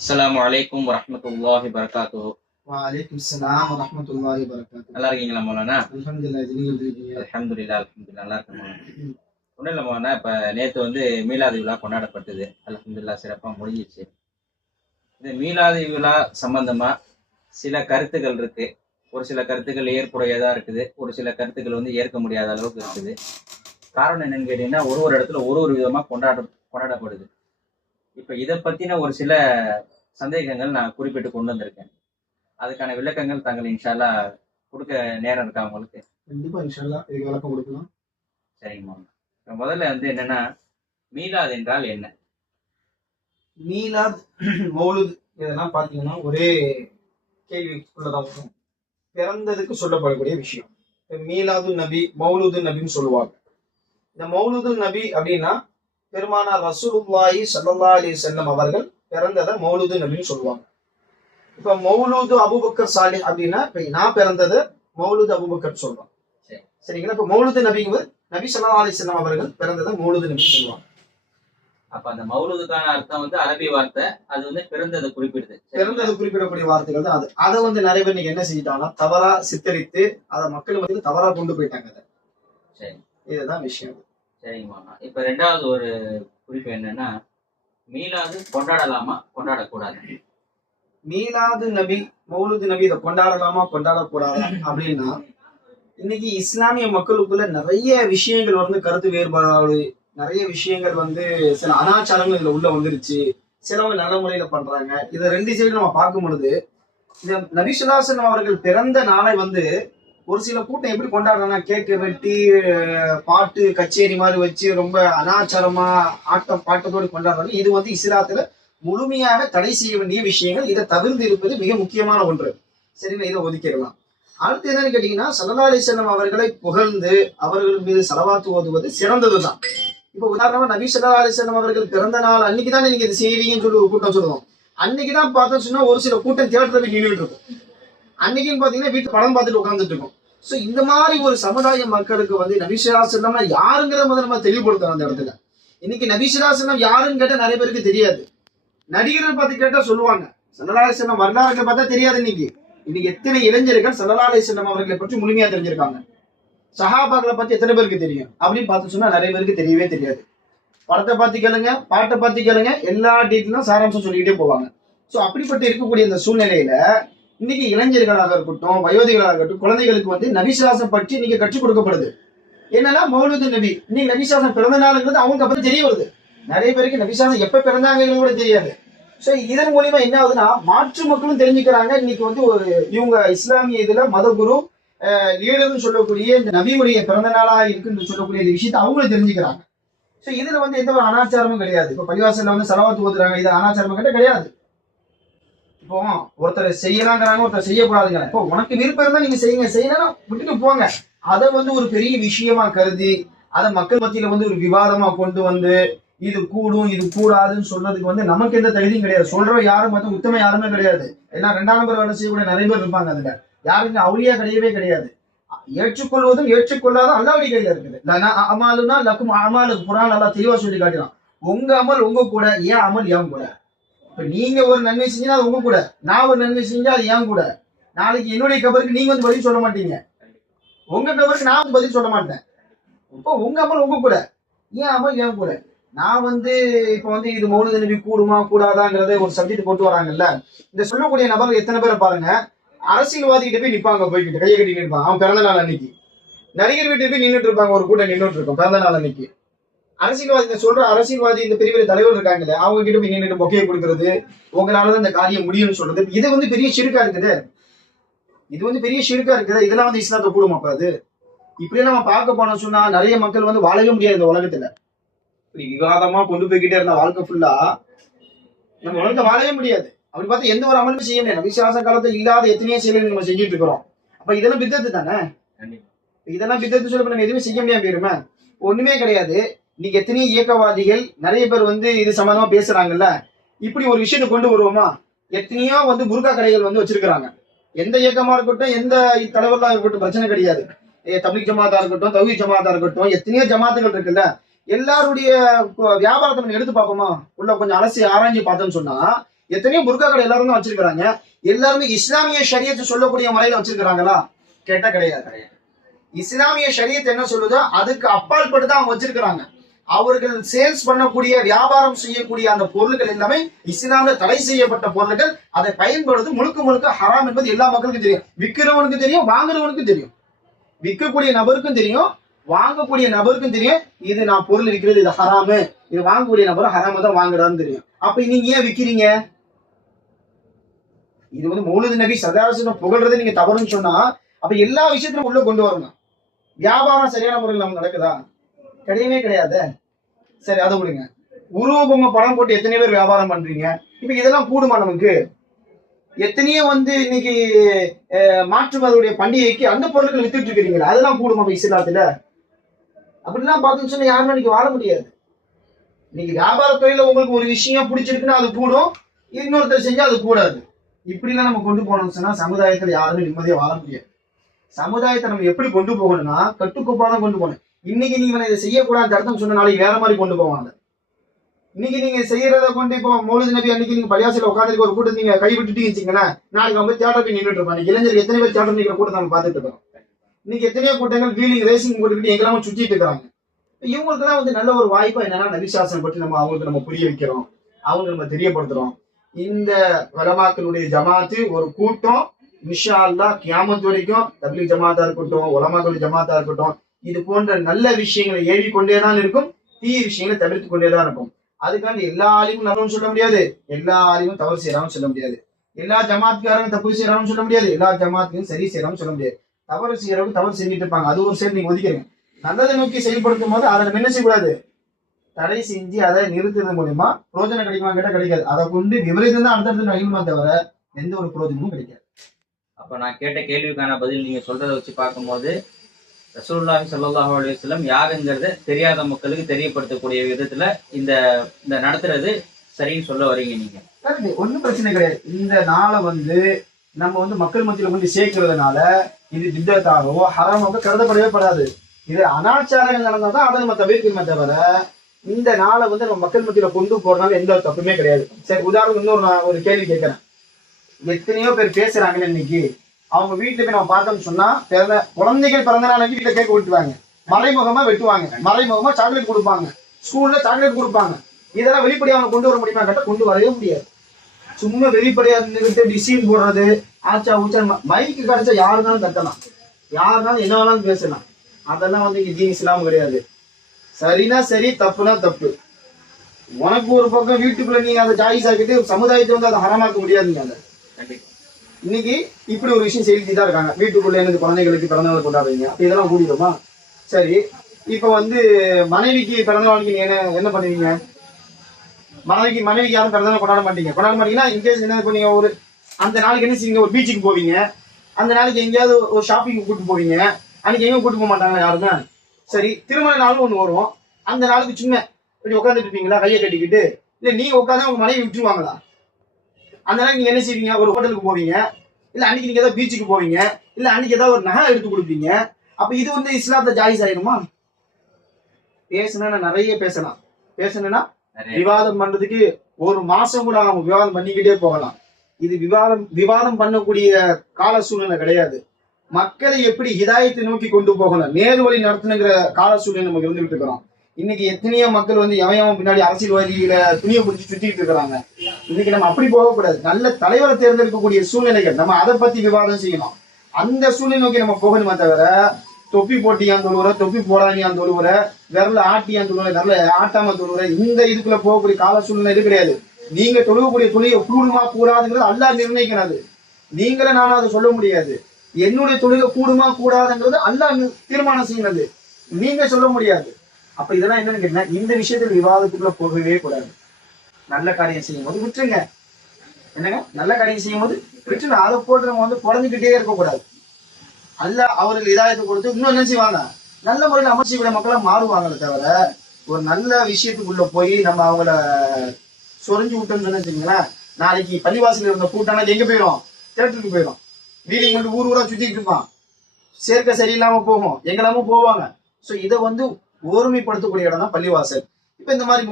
அஸ்ஸலாமு அலைக்கும் வரஹ்மத்துல்லாஹி வரகாத்துஹு வலைக்கும் சலாம் வரமத்துல்லாஹி வரகாத்து நல்லா இருக்கீங்களா மௌலானா? அல்ஹம்துலில்லாஹ் நீங்க இருக்கீங்க? அல்ஹம்துலில்லாஹ் அல்ஹம்துலில்லாஹ் நல்லா இருக்கேன் ஒன்றும் இல்லை மௌலானா இப்போ நேற்று வந்து மீலாது விழா கொண்டாடப்பட்டது. அல்ஹம்துலில்லாஹ் சிறப்பாக முடிஞ்சிச்சு. இந்த மீலாது விழா சம்பந்தமா சில கருத்துக்கள் இருக்கு. ஒரு சில கருத்துக்கள் ஏற்புடையதா இருக்குது. ஒரு சில கருத்துக்கள் வந்து ஏற்க முடியாத அளவுக்கு இருக்குது. காரணம் என்னன்னு கேட்டீங்கன்னா ஒரு ஒரு இடத்துல ஒரு ஒரு விதமா கொண்டாட கொண்டாடப்படுது. இப்ப இதை பத்தின ஒரு சில சந்தேகங்கள் நான் குறிப்பிட்டு கொண்டு வந்திருக்கேன். அதுக்கான விளக்கங்கள் தாங்கள் இன்ஷால்லா கொடுக்க நேரம் இருக்கா உங்களுக்கு? கண்டிப்பா இன்ஷால்லா இதுக்கு விளக்கம் கொடுக்கலாம். சரிங்கம்மா இப்ப முதல்ல வந்து என்னன்னா மீலாது என்றால் என்ன? மீலாத் மௌலுத் இதெல்லாம் பாத்தீங்கன்னா ஒரே கேள்விக்குள்ளதான் வரும். பிறந்ததுக்கு சொல்லப்படக்கூடிய விஷயம். இப்ப மீலாது நபி மௌலுது நபின்னு சொல்லுவாங்க. இந்த மௌலுது நபி அப்படின்னா பெருமானார் ரசூலுல்லாஹி ஸல்லல்லாஹு அலைஹி வஸல்லம் அவர்கள் பிறந்ததை மௌலுது நபின்னு சொல்லுவாங்க. இப்ப மௌலூது அபூபக்கர் சாலி அப்படின்னா இப்ப நான் பிறந்ததை மௌலூது அபூபக்கர் சொல்றோம். சரி. சரிங்களா? இப்ப மௌலூது நபிங்கிறது நபி ஸல்லல்லாஹு அலைஹி வஸல்லம் அவர்கள் பிறந்ததை மௌலூது நபி சொல்லுவாங்க. அப்ப அந்த மௌலுதுக்கான அர்த்தம் வந்து அரபி வார்த்தை அது வந்து பிறந்ததை குறிப்பிடுது? பிறந்தது குறிப்பிடக்கூடிய வார்த்தைகள் தான் அது. அதை வந்து நிறைய பேர் நீங்க என்ன செஞ்சுட்டாங்கன்னா தவறா சித்தரித்து அதை மக்கள் மத்தியில் தவறா கொண்டு போயிட்டாங்க அதை. சரி. இதுதான் விஷயம். சரிங்கம்மா இப்ப ரெண்டாவது ஒரு குறிப்பு என்னன்னா மீலாது கொண்டாடலாமா? கொண்டாடக்கூடாது. மீலாது நபி மௌலுது நபி இதை கொண்டாடலாமா? கொண்டாடக்கூடாதா? அப்படின்னா இன்னைக்கு இஸ்லாமிய மக்களுக்குள்ள நிறைய விஷயங்கள் வந்து கருத்து வேறுபாடு நிறைய விஷயங்கள் வந்து சில அனாச்சாரங்கள் இதுல உள்ள வந்துருச்சு. சிலவங்க நல்ல முறையில பண்றாங்க. இதை ரெண்டு சைடு நம்ம பார்க்கும் பொழுது இந்த நபிசுல்லாசன் அவர்கள் பிறந்த நாளை வந்து ஒரு சில கூட்டம் எப்படி கொண்டாடுறாங்கன்னா கேக்கு வெட்டி பாட்டு கச்சேரி மாதிரி வச்சு ரொம்ப அனாச்சாரமா ஆட்டம் பாட்டத்தோடு கொண்டாடுறாங்க இது வந்து இஸ்லாத்துல முழுமையாக தடை செய்ய வேண்டிய விஷயங்கள். இதை தவிர்த்து இருப்பது மிக முக்கியமான ஒன்று. சரிங்களா? இதை ஒதுக்கிடலாம். அடுத்து என்னன்னு கேட்டீங்கன்னா சல்லா அலிசல்லம் அவர்களை புகழ்ந்து அவர்கள் மீது செலவாத்து ஓதுவது சிறந்ததுதான். இப்ப உதாரணமா நபி சல்லா அலிசல்லம் அவர்கள் பிறந்த நாள் அன்னைக்கு தான் நீங்க இது செய்வீங்கன்னு சொல்லி ஒரு கூட்டம் சொல்லுவோம். அன்னைக்கு தான் பார்த்தோம் சொன்னா ஒரு சில கூட்டம் தேட்டத்துல போய் நின்றுட்டு இருக்கும். அன்னைக்குன்னு பாத்தீங்கன்னா வீட்டு படம் பார்த்துட்டு உட்காந்துட்டு இருக்கும். சோ இந்த மாதிரி ஒரு சமுதாய மக்களுக்கு வந்து நபிசுல்லாசல்லம் யாருங்கிறத முதல் நம்ம தெளிவுபடுத்தணும் அந்த இடத்துல. இன்னைக்கு நபிசுல்லாசல்லம் யாருன்னு கேட்டா நிறைய பேருக்கு தெரியாது. நடிகர்கள் பார்த்து கேட்டா சொல்லுவாங்க. சல்லலாசனம் வரலாறுகளை பார்த்தா தெரியாது இன்னைக்கு. இன்னைக்கு எத்தனை இளைஞர்கள் சல்லலாசனம் அவர்களை பற்றி முழுமையா தெரிஞ்சிருக்காங்க. சஹாபாக்களை பத்தி எத்தனை பேருக்கு தெரியும்? அப்படின்னு பார்த்து சொன்னா நிறைய பேருக்கு தெரியவே தெரியாது. படத்தை பார்த்து கேளுங்க பாட்டை பார்த்து கேளுங்க எல்லா டீட்டெயிலும் சாராம்சம் சொல்லிக்கிட்டே போவாங்க. சோ அப்படிப்பட்ட இருக்கக்கூடிய இந்த சூழ்நிலையில இன்னைக்கு இளைஞர்களாக இருக்கட்டும் வயோதிகளாக இருக்கட்டும் குழந்தைகளுக்கு வந்து நபிசாசம் பற்றி இன்னைக்கு கற்றுக் கொடுக்கப்படுது. என்னன்னா மௌலுது நபி இன்னைக்கு நபிசாசம் பிறந்த நாளுங்கிறது அவங்க அப்புறம் தெரிய வருது. நிறைய பேருக்கு நபிசாசம் எப்ப பிறந்தாங்கன்னு கூட தெரியாது. சோ இதன் மூலியமா என்ன ஆகுதுன்னா மாற்று மக்களும் தெரிஞ்சுக்கிறாங்க. இன்னைக்கு வந்து ஒரு இவங்க இஸ்லாமிய இதுல மதகுரு லீடர்னு சொல்லக்கூடிய இந்த நபியுடைய பிறந்த நாளா இருக்குன்னு சொல்லக்கூடிய இந்த விஷயத்தை அவங்களும் தெரிஞ்சுக்கிறாங்க. சோ இதுல வந்து எந்த ஒரு அனாச்சாரமும் கிடையாது. இப்ப பள்ளிவாசல்ல வந்து செலவாத்து ஓதுறாங்க. இது அனாச்சாரம் கிட்ட கிடையாது. இப்போ ஒருத்தர் செய்யலாங்கிறாங்க ஒருத்தர் செய்யக்கூடாதுங்கிறாங்க. இப்போ உனக்கு விருப்பம் இருந்தா நீங்க செய்யுங்க. செய்யலாம் விட்டுட்டு போங்க. அதை வந்து ஒரு பெரிய விஷயமா கருதி அதை மக்கள் மத்தியில வந்து ஒரு விவாதமா கொண்டு வந்து இது கூடும் இது கூடாதுன்னு சொல்றதுக்கு வந்து நமக்கு எந்த தகுதியும் கிடையாது. சொல்ற யாரும் மொத்தம் உத்தம யாருமே கிடையாது. ஏன்னா ரெண்டாம் நம்பர் வேலை செய்யக்கூடிய நிறைய பேர் இருப்பாங்க அதுல. யாருக்கு அவுளியா கிடையவே கிடையாது. ஏற்றுக்கொள்வதும் ஏற்றுக்கொள்ளாத அல்லாவுடைய கையில இருக்குது. லனா அமாலுனா லக்கும் அமாலுக்கு புறான் நல்லா தெளிவா சொல்லி காட்டலாம் உங்க அமல் உங்க கூட ஏன் அமல் ஏன் கூட. இப்ப நீங்க ஒரு நன்மை செஞ்சா அது உங்க கூட. நான் ஒரு நன்மை செஞ்சா அது ஏன் கூட. நாளைக்கு என்னுடைய கபருக்கு நீங்க வந்து பதில் சொல்ல மாட்டீங்க. உங்க கபருக்கு நான் வந்து பதில் சொல்ல மாட்டேன். இப்போ உங்க அமல் உங்க கூட. ஏன் அமல் ஏன் கூட. நான் வந்து இப்ப வந்து இது மௌன நபி கூடுமா கூடாதாங்கிறத ஒரு சப்ஜெக்ட் கொண்டு வராங்கல்ல. இந்த சொல்லக்கூடிய நபர்கள் எத்தனை பேரை பாருங்க. அரசியல்வாதிகிட்ட போய் நிப்பாங்க போய்கிட்டு கையை கட்டி நிற்பாங்க அவன் பிறந்த நாள் அன்னைக்கு. நடிகர் வீட்டு போய் நின்றுட்டு இருப்பாங்க ஒரு கூட்டம் நின்றுட்டு இருக்கும் பிறந்த நாள் அன்னைக்கு. அரசியல்வாதி இந்த சொல்ற அரசியல்வாதி இந்த பெரிய பெரிய தலைவர் இருக்காங்கல்ல அவங்க கிட்ட போய் நின்றுட்டு பொக்கையை கொடுக்கறது உங்களாலதான் இந்த காரியம் முடியும்னு சொல்றது. இது வந்து பெரிய சிறுக்கா இருக்குது. இது வந்து பெரிய சிறுக்கா இருக்குது. இதெல்லாம் வந்து இஸ்லாத்தை கூடுமா அப்ப அது? இப்படியே நம்ம பார்க்க போனோம் சொன்னா நிறைய மக்கள் வந்து வாழவே முடியாது இந்த உலகத்துல. இப்படி விவாதமா கொண்டு போய்கிட்டே இருந்த வாழ்க்கை ஃபுல்லா நம்ம உலகத்தை வாழவே முடியாது. அப்படி பார்த்தா எந்த ஒரு அமலுமே செய்ய முடியாது. விசுவாச காலத்துல இல்லாத எத்தனையோ செயல்கள் நம்ம செஞ்சுட்டு இருக்கிறோம். அப்ப இதெல்லாம் பித்தத்து தானே? இதெல்லாம் பித்தத்து சொல்லி நம்ம எதுவுமே செய்ய முடியாம போயிருமே. ஒண்ணுமே கிடையாது. இன்னைக்கு எத்தனையோ இயக்கவாதிகள் நிறைய பேர் வந்து இது சம்பந்தமா பேசுறாங்கல்ல? இப்படி ஒரு விஷயத்தை கொண்டு வருவோமா? எத்தனையோ வந்து புர்கா கடைகள் வந்து வச்சிருக்கிறாங்க. எந்த இயக்கமா இருக்கட்டும் எந்த தலைவர்களா இருக்கட்டும் பிரச்சனை கிடையாது. ஏ, ஜமாத்தா இருக்கட்டும் தவி ஜமாத்தா இருக்கட்டும் எத்தனையோ ஜமாத்துகள் இருக்குல்ல? எல்லாருடைய வியாபாரத்தை நம்ம எடுத்து பார்ப்போமா? உள்ள கொஞ்சம் அலசி ஆராய்ஞ்சு பார்த்தோம்னு சொன்னா எத்தனையோ புர்கா கடை எல்லாரும் தான் வச்சிருக்கிறாங்க. எல்லாருமே இஸ்லாமிய சரியத்தை சொல்லக்கூடிய முறையில வச்சிருக்கிறாங்களா? கேட்டா கிடையாது. இஸ்லாமிய சரியத்தை என்ன சொல்லுதோ அதுக்கு அப்பாற்பட்டு தான் அவங்க வச்சிருக்கிறாங்க. அவர்கள் சேல்ஸ் பண்ணக்கூடிய வியாபாரம் செய்யக்கூடிய அந்த பொருட்கள் எல்லாமே இஸ்லாம்ல தடை செய்யப்பட்ட பொருட்கள் அதை பயன்படுத்து முழுக்க முழுக்க ஹராம் என்பது எல்லா மக்களுக்கும் தெரியும். விற்கிறவனுக்கும் தெரியும் வாங்குறவனுக்கும் தெரியும். விற்கக்கூடிய நபருக்கும் தெரியும் வாங்கக்கூடிய நபருக்கும் தெரியும். இது நான் பொருள் விற்கிறது இது ஹராமு. இது வாங்கக்கூடிய நபரும் ஹராம தான் வாங்குறான்னு தெரியும். அப்ப நீங்க ஏன் விக்கிறீங்க? இது வந்து மௌலது நபி சதாசனம் புகழ்றது நீங்க தவறுன்னு சொன்னா அப்ப எல்லா விஷயத்திலும் உள்ள கொண்டு வரணும். வியாபாரம் சரியான முறையில் நம்ம நடக்குதா? கிடையவே கிடையாது. சரி அதை விடுங்க. உருவ பொம்மை படம் போட்டு எத்தனை பேர் வியாபாரம் பண்றீங்க. இப்ப இதெல்லாம் கூடுமா நமக்கு? எத்தனையோ வந்து இன்னைக்கு அஹ், பண்டிகைக்கு அந்த பொருட்கள் வித்துட்டு இருக்கிறீங்களா அதெல்லாம் கூடுமா இப்ப இஸ்லாத்துல? அப்படிலாம் பார்த்துன்னு சொன்னா யாருமே இன்னைக்கு வாழ முடியாது. இன்னைக்கு வியாபார துறையில உங்களுக்கு ஒரு விஷயம் பிடிச்சிருக்குன்னா அது கூடும். இன்னொருத்தர் செஞ்சா அது கூடாது. இப்படிலாம் நம்ம கொண்டு போனோம்னு சொன்னா சமுதாயத்துல யாருமே நிம்மதியா வாழ முடியாது. சமுதாயத்தை நம்ம எப்படி கொண்டு போகணும்னா கட்டுக்கோப்பா தான் கொண்டு போகணும். இன்னைக்கு நீங்க இவனை இதை செய்யக்கூடாது அர்த்தம் சொன்ன நாளைக்கு வேற மாதிரி கொண்டு போவாங்க. இன்னைக்கு நீங்க செய்யறத கொண்டு இப்போ மௌலிது நபி அன்னைக்கு நீங்க பள்ளியாசில உட்காந்துருக்க ஒரு கூட்டத்தை நீங்க கைவிட்டுட்டு விட்டுட்டீங்கன்னு நாளைக்கு அவங்க தேட்டர் போய் நின்றுட்டு இருப்பாங்க. இளைஞர் எத்தனை பேர் தேட்டர் நீங்க கூட்டத்தை நம்ம பார்த்துட்டு இருக்கோம். இன்னைக்கு எத்தனையோ கூட்டங்கள் வீலிங் ரேசிங் போட்டுக்கிட்டு எங்கெல்லாம் சுற்றிட்டு இருக்காங்க இவங்களுக்கு தான் வந்து நல்ல ஒரு வாய்ப்பா என்னன்னா நபிசாசனம் பற்றி நம்ம அவங்களுக்கு நம்ம புரிய வைக்கிறோம். அவங்க நம்ம தெரியப்படுத்துறோம். இந்த வலமாக்களுடைய ஜமாத்து ஒரு கூட்டம் இன்ஷா அல்லா கியாமத் வரைக்கும் தபிலி ஜமாத்தா இருக்கட்டும் உலமாக்கள் ஜமாத்தா இருக்கட்டும் இது போன்ற நல்ல விஷயங்களை ஏவி கொண்டே தான் இருக்கும் தீய விஷயங்களை தவிர்த்து கொண்டே தான் இருக்கும். அதுக்காண்டி எல்லா ஆளையும் நல்லவன்னு சொல்ல முடியாது. எல்லா ஆளையும் தவறு செய்யறான்னு சொல்ல முடியாது. எல்லா ஜமாத்காரங்க தப்பு செய்யறான்னு சொல்ல முடியாது. எல்லா ஜமாத்தையும் சரி செய்யறான்னு சொல்ல முடியாது. தவறு செய்யறவங்க தவறு செஞ்சுட்டு இருப்பாங்க. அது ஒரு சைடு நீங்க ஒதுக்கிறீங்க நல்லதை நோக்கி செயல்படுத்தும் போது அதை நம்ம என்ன செய்யக்கூடாது? தடை செஞ்சு அதை நிறுத்துறது மூலியமா பிரோஜனம் கிடைக்குமா கேட்டா கிடைக்காது. அதை கொண்டு விபரீதம் தான் அடுத்தடுத்து நகருமா தவிர எந்த ஒரு பிரோஜனமும் கிடைக்காது. அப்ப நான் கேட்ட கேள்விக்கான பதில் நீங்க சொல்றதை வச்சு பார்க்கும்போது ரசூல்லாஹி சல்லாஹ் அலுவலம் வஸல்லம் யாருங்கிறத தெரியாத மக்களுக்கு தெரியப்படுத்தக்கூடிய விதத்துல இந்த இந்த நடத்துறது சரின்னு சொல்ல வரீங்க நீங்க. ஒன்றும் பிரச்சனை கிடையாது. இந்த நாளை வந்து நம்ம வந்து மக்கள் மத்தியில கொண்டு சேர்க்கிறதுனால இது திட்டத்தாரோ ஹராமாவோ கருதப்படவே படாது. இது அனாச்சாரங்கள் நடந்தாதான் அதை நம்ம தவிர்க்கணுமே தவிர இந்த நாளை வந்து நம்ம மக்கள் மத்தியில கொண்டு போறதுனால எந்த ஒரு தப்புமே கிடையாது. சரி உதாரணம் இன்னொரு நான் ஒரு கேள்வி கேட்கறேன். எத்தனையோ பேர் பேசுறாங்கன்னு இன்னைக்கு. அவங்க வீட்டுல போய் நம்ம பார்த்தோம்னு சொன்னா பிறந்த குழந்தைகள் பிறந்த நாளைக்கு வீட்டுல கேக் வெட்டுவாங்க. மறைமுகமா வெட்டுவாங்க. மறைமுகமா சாக்லேட் கொடுப்பாங்க. ஸ்கூல்ல சாக்லேட் கொடுப்பாங்க. இதெல்லாம் வெளிப்படையா அவங்க கொண்டு வர முடியுமா கேட்டா கொண்டு வரவே முடியாது. சும்மா வெளிப்படையா இருந்துகிட்டு டிசைன் போடுறது ஆச்சா ஊச்சா மைக்கு கிடைச்சா யாருனாலும் கத்தலாம். யாருனாலும் என்ன வேணாலும் பேசலாம். அதெல்லாம் வந்து இங்க தீன் இஸ்லாம் கிடையாது. சரினா சரி தப்புனா தப்பு. உனக்கு ஒரு பக்கம் வீட்டுக்குள்ள நீங்க அதை சாய்ஸ் ஆக்கிட்டு சமுதாயத்தை வந்து அதை ஹரமாக்க முடியாதுங்க அதை. நன்றி இன்னைக்கு இப்படி ஒரு விஷயம் செலுத்தி தான் இருக்காங்க. வீட்டுக்குள்ள இருந்து குழந்தைகளுக்கு பிறந்தநாள் கொண்டாடுறீங்க. அப்போ இதெல்லாம் கூடிடுமா சரி. இப்ப வந்து மனைவிக்கு பிறந்தநாளுக்கு நீங்க என்ன என்ன பண்ணுவீங்க? மனைவிக்கு மனைவிக்கு யாரும் பிறந்தநாள் கொண்டாட மாட்டீங்க. கொண்டாட மாட்டீங்கன்னா இன்கேஸ் என்ன இப்போ ஒரு அந்த நாளைக்கு என்ன செய்வீங்க? ஒரு பீச்சுக்கு போவீங்க. அந்த நாளைக்கு எங்கேயாவது ஒரு ஷாப்பிங் கூப்பிட்டு போவீங்க. அன்னைக்கு எங்கேயும் கூப்பிட்டு போக மாட்டாங்க யாருமே? சரி திருமண நாளும் ஒண்ணு வரும். அந்த நாளுக்கு சும்மா இப்படி உட்காந்துட்டு இருப்பீங்களா? கையை கட்டிக்கிட்டு. இல்ல நீங்க உட்காந்து உங்க மனைவி விட்டுருவாங்களா? அந்த நாளைக்கு நீங்க என்ன செய்வீங்க? ஒரு ஹோட்டலுக்கு போவீங்க. இல்ல அன்னைக்கு நீங்க ஏதாவது பீச்சுக்கு போவீங்க. இல்ல அன்னைக்கு ஏதாவது ஒரு நகை எடுத்து கொடுப்பீங்க. அப்ப இது வந்து இஸ்லாத்த ஜாயிஸ் ஆயிடுமா? பேசுனா நான் நிறைய பேசலாம். பேசணும்னா விவாதம் பண்றதுக்கு ஒரு மாசம் கூட அவங்க விவாதம் பண்ணிக்கிட்டே போகலாம். இது விவாதம் விவாதம் பண்ணக்கூடிய கால சூழ்நிலை கிடையாது. மக்களை எப்படி ஹிதாயத்தை நோக்கி கொண்டு போகணும்? நேரு வழி நடத்தணுங்கிற கால சூழ்நிலை நமக்கு இருந்துகிட்டு இருக்கிறோம் இன்னைக்கு எத்தனையோ மக்கள் வந்து எவன் பின்னாடி அரசியல்வாதியில துணியை பிடிச்சி சுத்திட்டு இருக்கிறாங்க. இன்னைக்கு நம்ம அப்படி போகக்கூடாது நல்ல தலைவரை தேர்ந்தெடுக்கக்கூடிய சூழ்நிலைகள் நம்ம அதை பத்தி விவாதம் செய்யணும். அந்த சூழ்நிலை நோக்கி நம்ம போகணுமே தவிர தொப்பி போட்டியான் தொழுவுற தொப்பி போடானியான் தொழுவுற விரல ஆட்டியான் தொழுவுற விரல ஆட்டாம தொழுவுற இந்த இதுக்குள்ள போகக்கூடிய கால சூழ்நிலை இது கிடையாது. நீங்க தொழுகக்கூடிய தொழிலை கூடுமா கூடாதுங்கிறது அல்லா நிர்ணயிக்கிறது. நீங்களே நானும் அதை சொல்ல முடியாது. என்னுடைய தொழிலை கூடுமா கூடாதுங்கிறது அல்லா தீர்மானம் செய்யறது நீங்க சொல்ல முடியாது. அப்ப இதெல்லாம் என்னன்னு கேட்டீங்கன்னா இந்த விஷயத்துல விவாதத்துக்குள்ள போகவே கூடாது. நல்ல காரியம் செய்யும் போது விட்டுருங்க. என்னங்க? நல்ல காரியம் செய்யும் போது விட்டுருங்க. அதை போட்டு நம்ம வந்து குறைஞ்சிக்கிட்டே இருக்கக்கூடாது. அல்ல அவர்கள் இதாயத்தை கொடுத்து இன்னும் என்ன செய்வாங்க? நல்ல முறையில் அமைச்சிக்கூடிய மக்களாக மாறுவாங்களே தவிர ஒரு நல்ல விஷயத்துக்குள்ள போய் நம்ம அவங்கள சொரிஞ்சு விட்டோம்னு சொன்னு வச்சுங்களேன் நாளைக்கு பள்ளிவாசல் இருந்த கூட்டம்னா எங்க போயிடும் தேட்டருக்கு போயிடும் வீலிங் வந்து ஊர் ஊரா சுத்திட்டு இருப்பான். சேர்க்கை சரியில்லாம போகும். எங்கெல்லாமும் போவாங்க. ஸோ இதை வந்து ஒருமைப்படுத்தக்கூடிய இடம் தான் பள்ளிவாசல். இப்ப இந்த மாதிரி